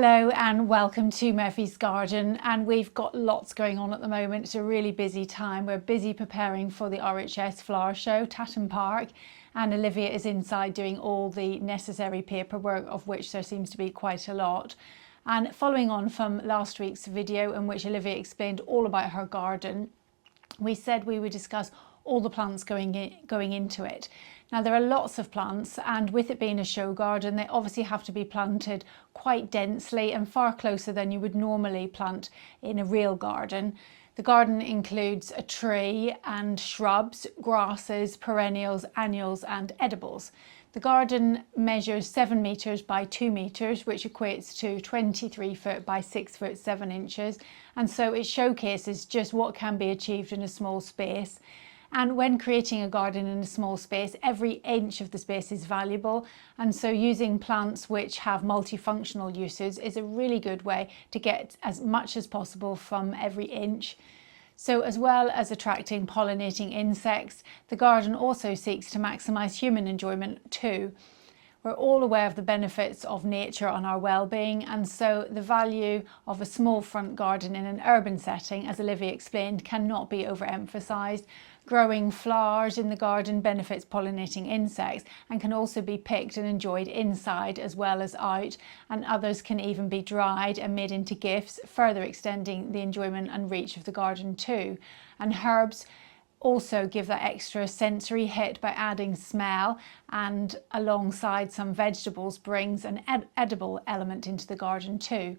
Hello and welcome to Murphy's Garden, and we've got lots going on at the moment. It's a really busy time. We're busy preparing for the RHS flower show, Tatton Park, and Olivia is inside doing all the necessary paperwork, of which there seems to be quite a lot. And following on from last week's video in which Olivia explained all about her garden, we said we would discuss all the plants going into it. Now there are lots of plants, and with it being a show garden, they obviously have to be planted quite densely and far closer than you would normally plant in a real garden. The garden includes a tree and shrubs, grasses, perennials, annuals and edibles. The garden measures 7 metres by 2 metres, which equates to 23 foot by 6 foot 7 inches. And so it showcases just what can be achieved in a small space. And when creating a garden in a small space, every inch of the space is valuable. And so using plants which have multifunctional uses is a really good way to get as much as possible from every inch. So as well as attracting pollinating insects, the garden also seeks to maximise human enjoyment too. We're all aware of the benefits of nature on our well-being, and so the value of a small front garden in an urban setting, as Olivia explained, cannot be overemphasised. Growing flowers in the garden benefits pollinating insects and can also be picked and enjoyed inside as well as out, and others can even be dried and made into gifts, further extending the enjoyment and reach of the garden too. And herbs also give that extra sensory hit by adding smell, and alongside some vegetables brings an edible element into the garden too.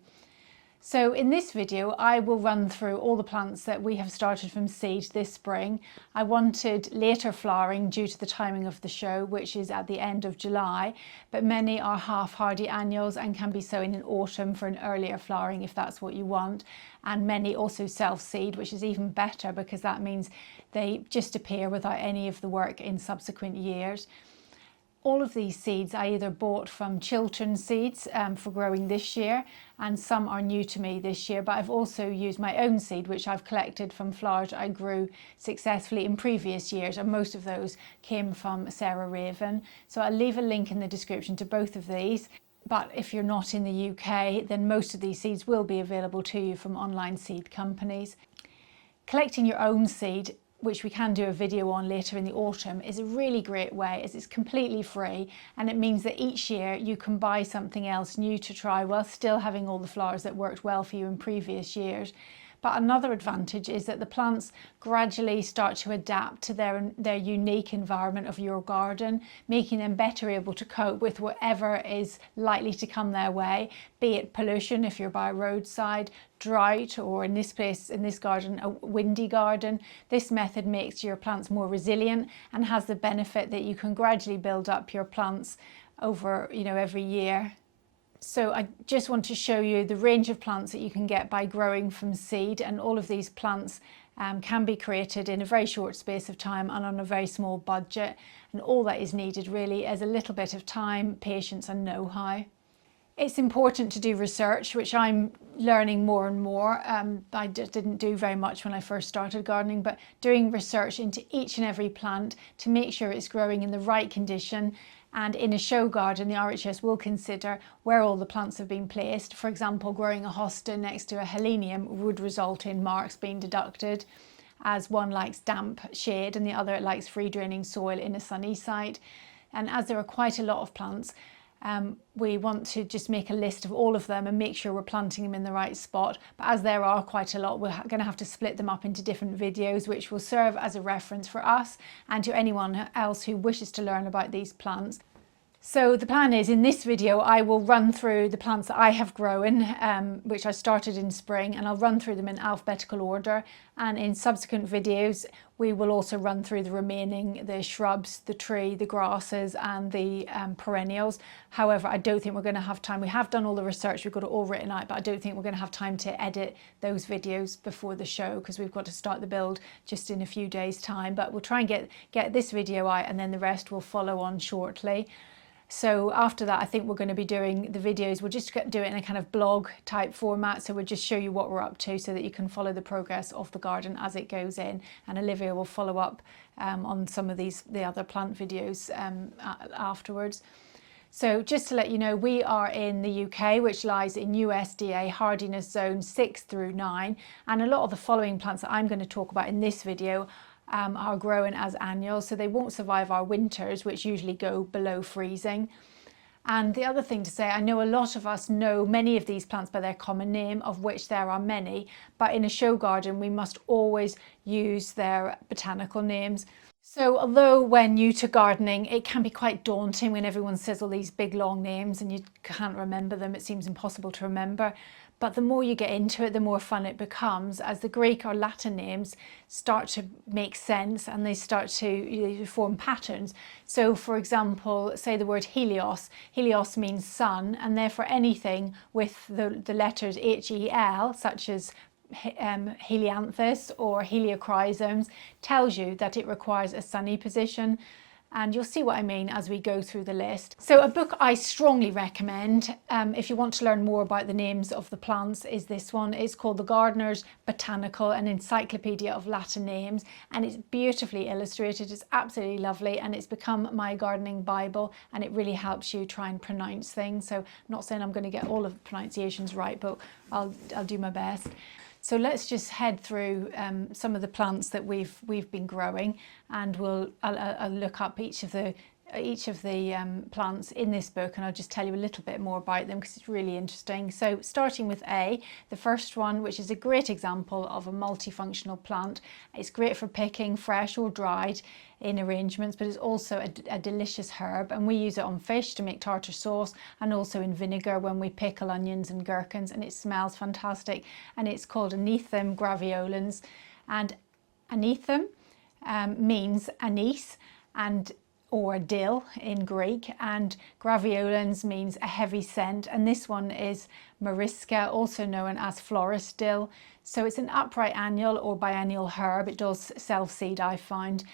So in this video, I will run through all the plants that we have started from seed this spring. I wanted later flowering due to the timing of the show, which is at the end of July, but many are half-hardy annuals and can be sown in autumn for an earlier flowering if that's what you want. And many also self-seed, which is even better because that means they just appear without any of the work in subsequent years. All of these seeds I either bought from Chiltern Seeds for growing this year, and some are new to me this year, but I've also used my own seed which I've collected from flowers I grew successfully in previous years, and most of those came from Sarah Raven. So I'll leave a link in the description to both of these. But if you're not in the UK, then most of these seeds will be available to you from online seed companies. Collecting your own seed, which we can do a video on later in the autumn, is a really great way as it's completely free, and it means that each year you can buy something else new to try while still having all the flowers that worked well for you in previous years. But another advantage is that the plants gradually start to adapt to their unique environment of your garden, making them better able to cope with whatever is likely to come their way, be it pollution if you're by a roadside, drought, or in this garden, a windy garden. This method makes your plants more resilient and has the benefit that you can gradually build up your plants over, every year. So I just want to show you the range of plants that you can get by growing from seed, and all of these plants can be created in a very short space of time and on a very small budget, and all that is needed really is a little bit of time, patience and know-how. It's important to do research, which I'm learning more and more. I didn't do very much when I first started gardening, but doing research into each and every plant to make sure it's growing in the right condition. And in a show garden, the RHS will consider where all the plants have been placed. For example, growing a hosta next to a Helichysum would result in marks being deducted, as one likes damp shade and the other likes free draining soil in a sunny site. And as there are quite a lot of plants, we want to just make a list of all of them and make sure we're planting them in the right spot. But as there are quite a lot, we're going to have to split them up into different videos, which will serve as a reference for us and to anyone else who wishes to learn about these plants. So the plan is, in this video I will run through the plants that I have grown, which I started in spring, and I'll run through them in alphabetical order, and in subsequent videos we will also run through the shrubs, the tree, the grasses and the perennials. However, I don't think we're going to have time. We have done all the research, we've got it all written out, but I don't think we're going to have time to edit those videos before the show because we've got to start the build just in a few days' time. But we'll try and get this video out, and then the rest will follow on shortly. So after that, I think we're going to be doing the videos. We'll just do it in a kind of blog type format. So we'll just show you what we're up to so that you can follow the progress of the garden as it goes in. And Olivia will follow up on some of the other plant videos afterwards. So just to let you know, we are in the UK, which lies in USDA hardiness zone 6 through 9. And a lot of the following plants that I'm going to talk about in this video are growing as annuals, so they won't survive our winters, which usually go below freezing. And the other thing to say, I know a lot of us know many of these plants by their common name, of which there are many, but in a show garden we must always use their botanical names. So although when new to gardening, it can be quite daunting when everyone says all these big long names and you can't remember them, it seems impossible to remember. But the more you get into it, the more fun it becomes, as the Greek or Latin names start to make sense and they start to form patterns. So for example, say the word Helios. Helios means sun, and therefore anything with the letters Hel, such as Helianthus or Heliochrysums, tells you that it requires a sunny position. And you'll see what I mean as we go through the list. So a book I strongly recommend if you want to learn more about the names of the plants is this one. It's called The Gardener's Botanical, an Encyclopedia of Latin Names, and it's beautifully illustrated. It's absolutely lovely, and it's become my gardening Bible, and it really helps you try and pronounce things. So I'm not saying I'm going to get all of the pronunciations right, but I'll do my best. So let's just head through some of the plants that we've been growing, and I'll look up each of the plants in this book, and I'll just tell you a little bit more about them because it's really interesting. So starting with A, the first one, which is a great example of a multifunctional plant. It's great for picking fresh or dried in arrangements, but it's also a delicious herb, and we use it on fish to make tartar sauce and also in vinegar when we pickle onions and gherkins, and it smells fantastic. And it's called Anethum graveolens, and Anethum means anise or dill in Greek, and graveolens means a heavy scent, and this one is Mariska, also known as florist dill. So it's an upright annual or biennial herb. It does self-seed, I find,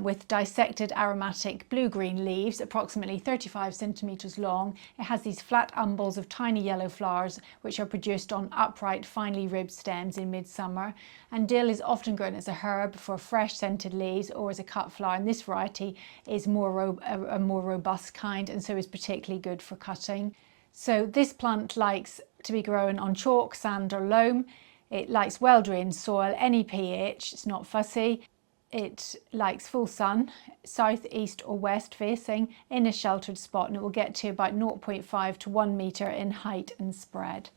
with dissected aromatic blue-green leaves, approximately 35 centimetres long. It has these flat umbels of tiny yellow flowers which are produced on upright, finely ribbed stems in midsummer. And dill is often grown as a herb for fresh scented leaves or as a cut flower, and this variety is a more robust kind, and so is particularly good for cutting. So this plant likes to be grown on chalk, sand or loam. It likes well-drained soil, any pH, it's not fussy. It likes full sun, south, east or west facing, in a sheltered spot, and it will get to about 0.5 to 1 metre in height and spread.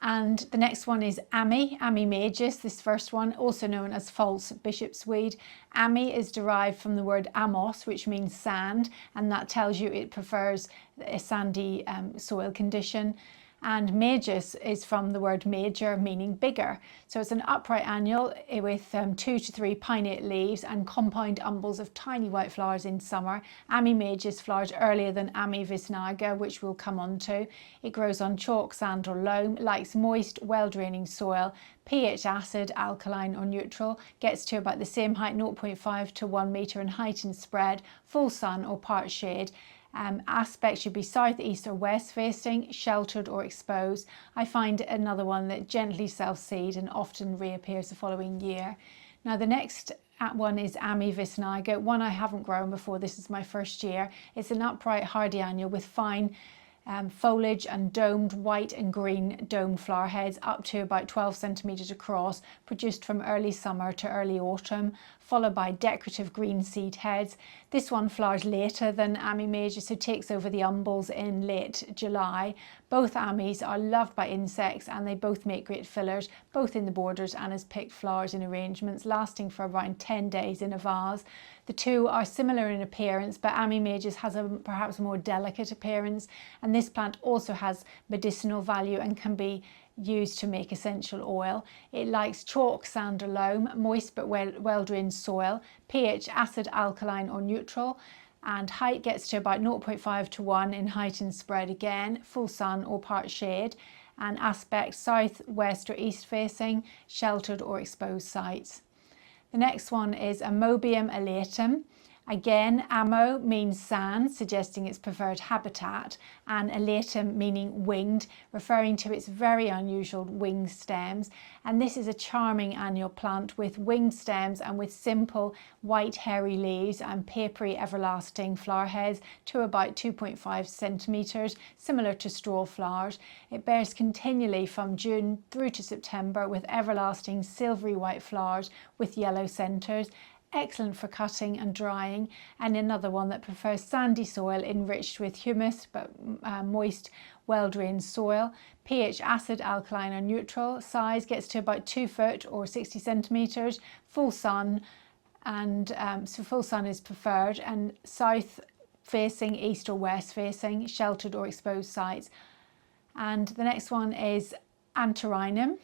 And the next one is Ammi majus, this first one, also known as false bishop's weed. Ammi is derived from the word amos, which means sand, and that tells you it prefers a sandy soil condition. And majus is from the word major, meaning bigger. So it's an upright annual with 2 to 3 pinnate leaves and compound umbels of tiny white flowers in summer. Ammi majus flowers earlier than Ammi visnaga, which we'll come on to. It grows on chalk, sand or loam, likes moist, well-draining soil, pH acid, alkaline or neutral, gets to about the same height, 0.5 to 1 metre in height and spread, full sun or part shade. Aspect should be south, east or west facing, sheltered or exposed. I find another one that gently self-seed and often reappears the following year. Now the next one is Ammi visnaga, one I haven't grown before. This is my first year. It's an upright hardy annual with fine foliage and domed white and green domed flower heads up to about 12 centimetres across, produced from early summer to early autumn, followed by decorative green seed heads. This one flowers later than Ammi majus, so takes over the umbels in late July. Both Ammis are loved by insects, and they both make great fillers, both in the borders and as picked flowers in arrangements, lasting for around 10 days in a vase. The two are similar in appearance, but Ammi majus has a perhaps more delicate appearance, and this plant also has medicinal value and can be used to make essential oil. It likes chalk, sand or loam, moist but well-drained soil, pH acid, alkaline or neutral, and height gets to about 0.5 to 1 in height and spread, again full sun or part shade, and aspect south, west or east facing, sheltered or exposed sites. The next one is Ammobium alatum, Again, ammo means sand, suggesting its preferred habitat, and alatum meaning winged, referring to its very unusual winged stems. And this is a charming annual plant with winged stems and with simple white hairy leaves and papery everlasting flower heads to about 2.5 centimetres, similar to straw flowers. It bears continually from June through to September with everlasting silvery white flowers with yellow centres. Excellent for cutting and drying, and another one that prefers sandy soil enriched with humus but moist, well-drained soil. pH acid, alkaline or neutral. Size gets to about 2 foot or 60 centimetres. Full sun, and so full sun is preferred, and south facing, east or west facing, sheltered or exposed sites. And the next one is Antirrhinium,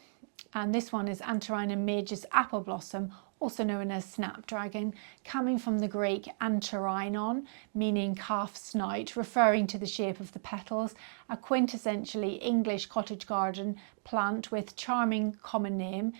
and this one is Antirrhinium majus apple blossom, also known as snapdragon, coming from the Greek antirrhinon, meaning calf snout, referring to the shape of the petals, a quintessentially English cottage garden plant with charming common name,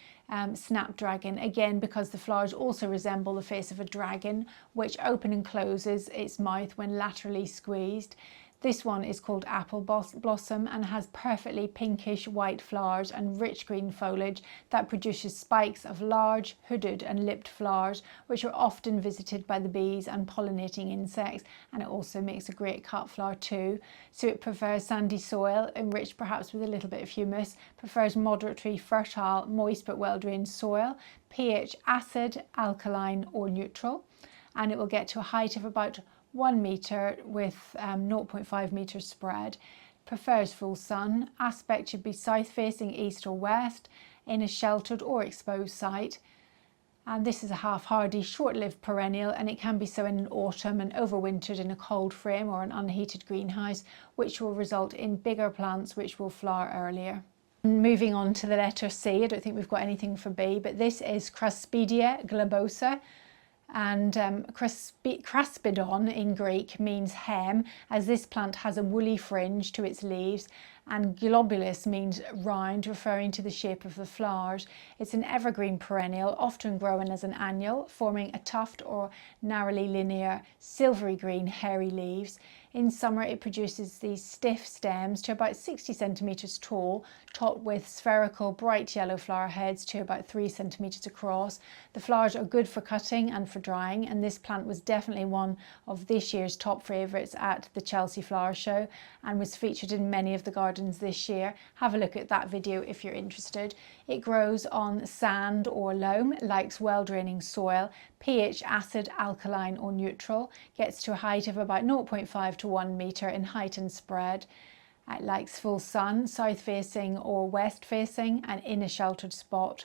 snapdragon, again because the flowers also resemble the face of a dragon, which opens and closes its mouth when laterally squeezed. This one is called apple blossom and has perfectly pinkish white flowers and rich green foliage that produces spikes of large hooded and lipped flowers, which are often visited by the bees and pollinating insects, and it also makes a great cut flower too. So it prefers sandy soil, enriched perhaps with a little bit of humus, prefers moderately fertile, moist but well-drained soil, pH acid, alkaline or neutral, and it will get to a height of about 1 metre with 0.5 metres spread. Prefers full sun. Aspect should be south facing, east or west, in a sheltered or exposed site. And this is a half-hardy, short-lived perennial, and it can be sown in autumn and overwintered in a cold frame or an unheated greenhouse, which will result in bigger plants which will flower earlier. Moving on to the letter C, I don't think we've got anything for B, but this is Craspedia globosa. And Craspedon in Greek means hem, as this plant has a woolly fringe to its leaves, and globulus means round, referring to the shape of the flowers. It's an evergreen perennial, often growing as an annual, forming a tuft or narrowly linear silvery green hairy leaves. In summer it produces these stiff stems to about 60 centimetres tall, topped with spherical bright yellow flower heads to about 3 centimetres across. The flowers are good for cutting and for drying, and this plant was definitely one of this year's top favourites at the Chelsea Flower Show and was featured in many of the gardens this year. Have a look at that video if you're interested. It grows on sand or loam, likes well-draining soil, pH acid, alkaline or neutral, gets to a height of about 0.5 to 1 metre in height and spread. It likes full sun, south facing or west facing, and in a sheltered spot.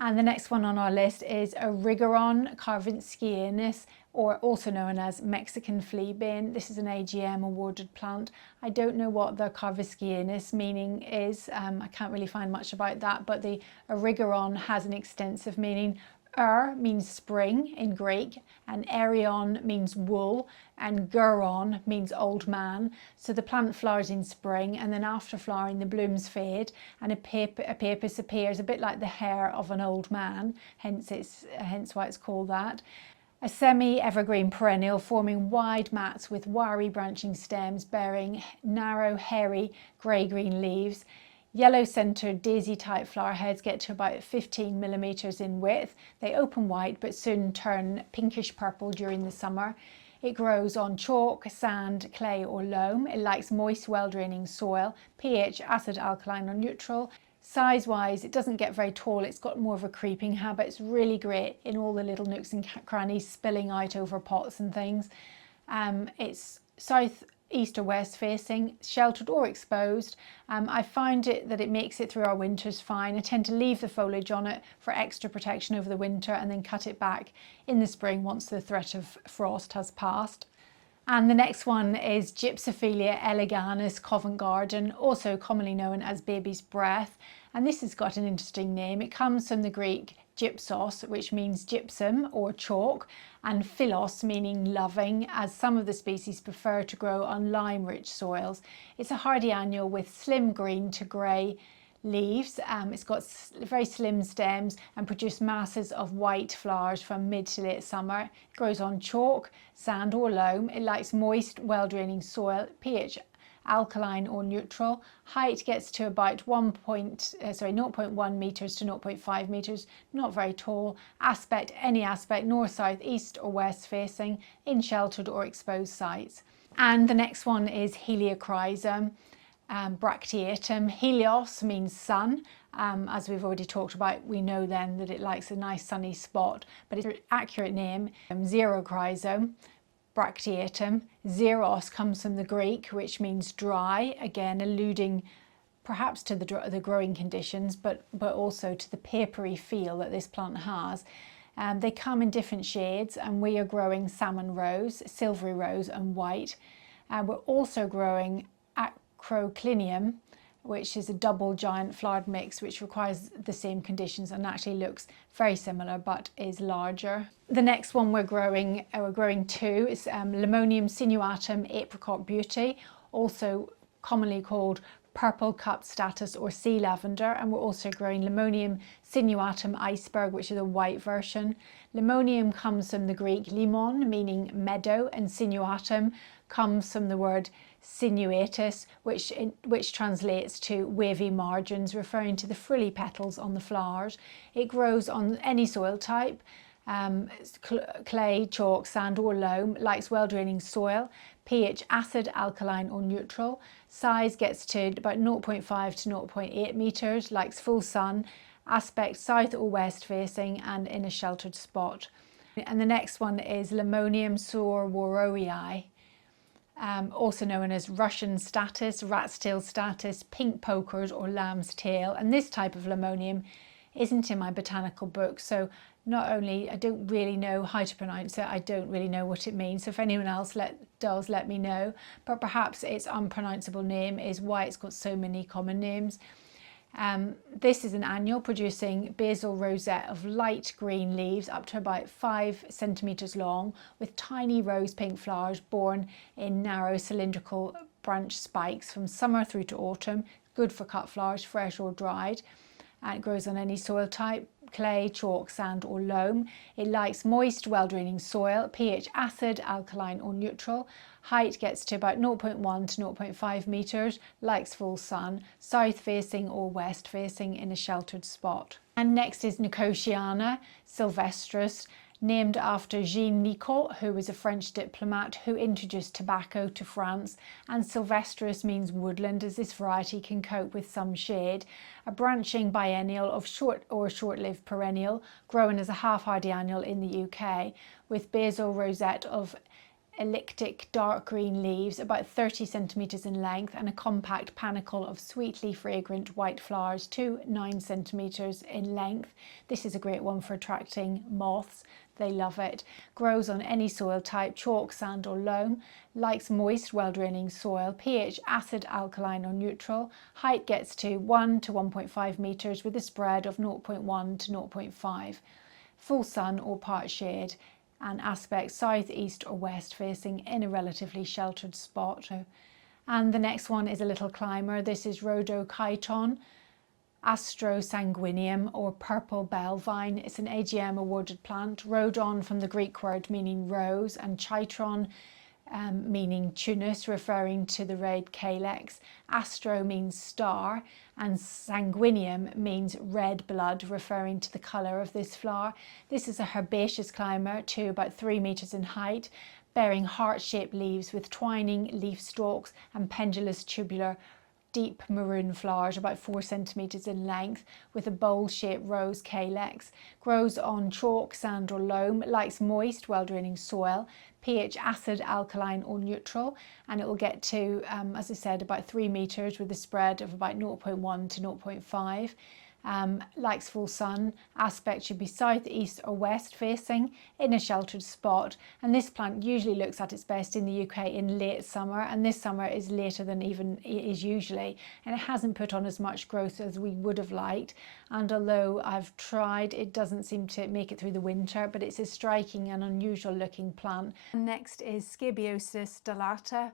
And the next one on our list is Erigeron karvinskianus, or also known as Mexican fleabane. This is an AGM awarded plant. I don't know what the karvinskianus meaning is. I can't really find much about that, but the Erigeron has an extensive meaning. Means spring in Greek, and erion means wool, and geron means old man. So the plant flowers in spring, and then after flowering the blooms fade and a pappus appears a bit like the hair of an old man, hence why it's called that. A semi-evergreen perennial forming wide mats with wiry branching stems bearing narrow hairy grey-green leaves. Yellow centred daisy type flower heads get to about 15 millimetres in width. They open white but soon turn pinkish purple during the summer. It grows on chalk, sand, clay or loam. It likes moist, well-draining soil, pH acid, alkaline or neutral. Size-wise, it doesn't get very tall. It's got more of a creeping habit. It's really great in all the little nooks and crannies, spilling out over pots and things. It's south, east or west facing, sheltered or exposed. I find that it makes it through our winters fine. I tend to leave the foliage on it for extra protection over the winter and then cut it back in the spring once the threat of frost has passed. And the next one is Gypsophilia elegans Covent Garden, also commonly known as baby's breath. And this has got an interesting name. It comes from the Greek gypsos, which means gypsum or chalk, and philos, meaning loving, as some of the species prefer to grow on lime-rich soils. It's a hardy annual with slim green to grey leaves. It's got very slim stems and produces masses of white flowers from mid to late summer. It grows on chalk, sand or loam. It likes moist, well-draining soil, pH alkaline or neutral. Height gets to about 0.1 meters to 0.5 meters, not very tall. Aspect, any aspect, north, south, east or west facing, in sheltered or exposed sites. And the next one is Helichysum, bracteatum. Helios means sun. As we've already talked about, we know then that it likes a nice sunny spot, but its accurate name, Xerochrysum, bracteatum. Xeros comes from the Greek, which means dry, again alluding perhaps to the growing conditions, but also to the papery feel that this plant has. They come in different shades, and we are growing salmon rose, silvery rose and white. We're also growing Acroclinium, which is a double giant flowered mix, which requires the same conditions and actually looks very similar but is larger. The next one we're growing two is Limonium sinuatum apricot beauty, also commonly called purple cup status or sea lavender, and we're also growing Limonium sinuatum iceberg, which is a white version. Limonium comes from the Greek limon, meaning meadow, and sinuatum comes from the word sinuatus, which translates to wavy margins, referring to the frilly petals on the flowers. It grows on any soil type, clay, chalk, sand or loam, likes well-draining soil, pH acid, alkaline or neutral. Size gets to about 0.5 to 0.8 meters, likes full sun, aspect south or west facing and in a sheltered spot. And the next one is Limonium sorworowii, also known as Russian status, rat's tail status, pink pokers or lamb's tail. And this type of Limonium isn't in my botanical book, so not only I don't really know how to pronounce it, I don't really know what it means. So if anyone else does, let me know. But perhaps its unpronounceable name is why it's got so many common names. This is an annual, producing basal rosette of light green leaves up to about 5 centimeters long, with tiny rose pink flowers borne in narrow cylindrical branch spikes from summer through to autumn. Good for cut flowers, fresh or dried. And it grows on any soil type, clay, chalk, sand or loam. It likes moist, well-draining soil, pH acid, alkaline or neutral. Height gets to about 0.1 to 0.5 meters, likes full sun, south facing or west facing in a sheltered spot. And next is Nicotiana sylvestris, named after Jean Nicot, who was a French diplomat who introduced tobacco to France, and sylvestris means woodland, as this variety can cope with some shade. A branching biennial of short-lived perennial, grown as a half-hardy annual in the UK, with basal rosette of elliptic dark green leaves about 30 centimeters in length and a compact panicle of sweetly fragrant white flowers 2 to 9 centimeters in length. This is a great one for attracting moths. They love it. Grows on any soil type, chalk, sand or loam. Likes moist, well-draining soil. pH acid, alkaline or neutral. Height gets to 1 to 1.5 meters with a spread of 0.1 to 0.5. Full sun or part shade, and aspect south, east or west facing in a relatively sheltered spot. And the next one is a little climber. This is Rhodochiton astrosanguineum or purple bell vine. It's an AGM awarded plant. Rhodon from the Greek word meaning rose, and chitron meaning tunus, referring to the red calyx. Astro means star, and sanguineum means red blood, referring to the colour of this flower. This is a herbaceous climber to about 3 meters in height, bearing heart-shaped leaves with twining leaf stalks and pendulous tubular deep maroon flowers about 4 centimeters in length, with a bowl-shaped rose calyx. Grows on chalk, sand or loam. Likes moist, well-draining soil. pH acid, alkaline or neutral, and it will get to, as I said, about 3 meters with a spread of about 0.1 to 0.5. Likes full sun. Aspect should be south, east or west facing in a sheltered spot. And this plant usually looks at its best in the UK in late summer, and this summer is later than even it is usually, and it hasn't put on as much growth as we would have liked. And although I've tried, it doesn't seem to make it through the winter, but it's a striking and unusual looking plant. And next is Scabiosa stellata,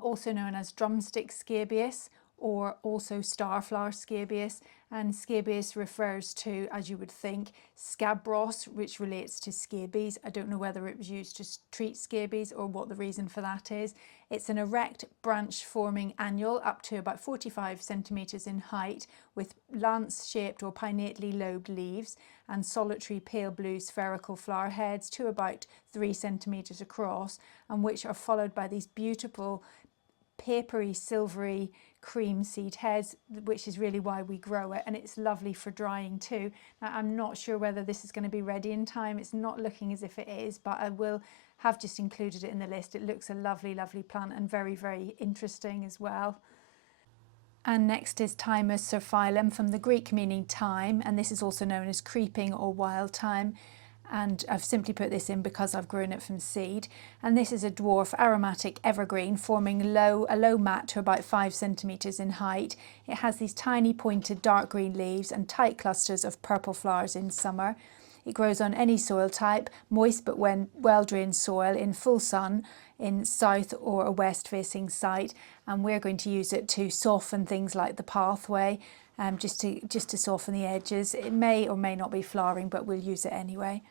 also known as drumstick scabious or also starflower scabious. And scabious refers to, as you would think, scabros, which relates to scabies. I don't know whether it was used to treat scabies or what the reason for that is. It's an erect branch forming annual up to about 45 centimetres in height, with lance-shaped or pinnately lobed leaves and solitary pale blue spherical flower heads to about 3 centimetres across, and which are followed by these beautiful papery silvery cream seed heads, which is really why we grow it, and it's lovely for drying too. Now, I'm not sure whether this is going to be ready in time. It's not looking as if it is, but I will have just included it in the list. It looks a lovely plant and very interesting as well. And next is Thymus serphylum, from the Greek meaning thyme, and this is also known as creeping or wild thyme. And I've simply put this in because I've grown it from seed. And this is a dwarf aromatic evergreen forming a low mat to about 5 centimetres in height. It has these tiny pointed dark green leaves and tight clusters of purple flowers in summer. It grows on any soil type, moist but well-drained soil in full sun, in south or a west facing site, and we're going to use it to soften things like the pathway, just to soften the edges. It may or may not be flowering, but we'll use it anyway.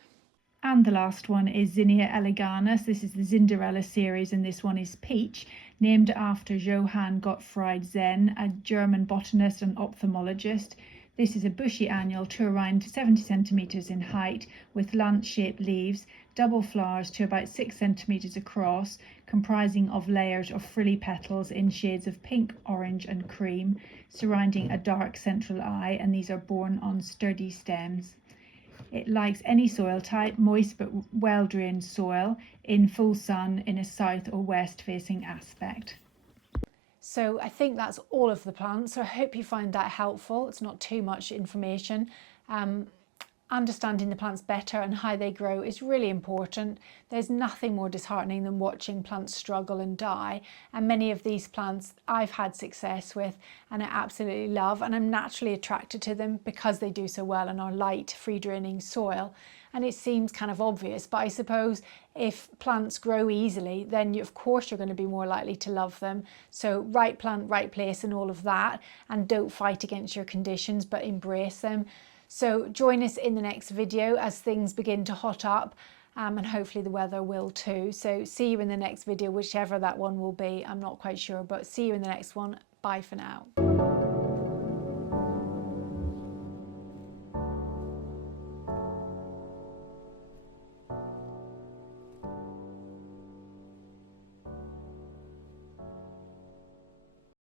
And the last one is Zinnia eleganus. This is the Zinderella series, and this one is peach, named after Johann Gottfried Zenn, a German botanist and ophthalmologist. This is a bushy annual to around 70 centimetres in height, with lance-shaped leaves, double flowers to about 6 centimetres across, comprising of layers of frilly petals in shades of pink, orange and cream, surrounding a dark central eye, and these are borne on sturdy stems. It likes any soil type, moist but well-drained soil, in full sun, in a south or west facing aspect. So I think that's all of the plants. So I hope you find that helpful. It's not too much information. Understanding the plants better and how they grow is really important. There's nothing more disheartening than watching plants struggle and die. And many of these plants I've had success with and I absolutely love, and I'm naturally attracted to them because they do so well in our light, free draining soil. And it seems kind of obvious, but I suppose if plants grow easily, then of course you're going to be more likely to love them. So right plant, right place and all of that, and don't fight against your conditions, but embrace them. So join us in the next video as things begin to hot up, and hopefully the weather will too. So see you in the next video, whichever that one will be. I'm not quite sure, but see you in the next one. Bye for now.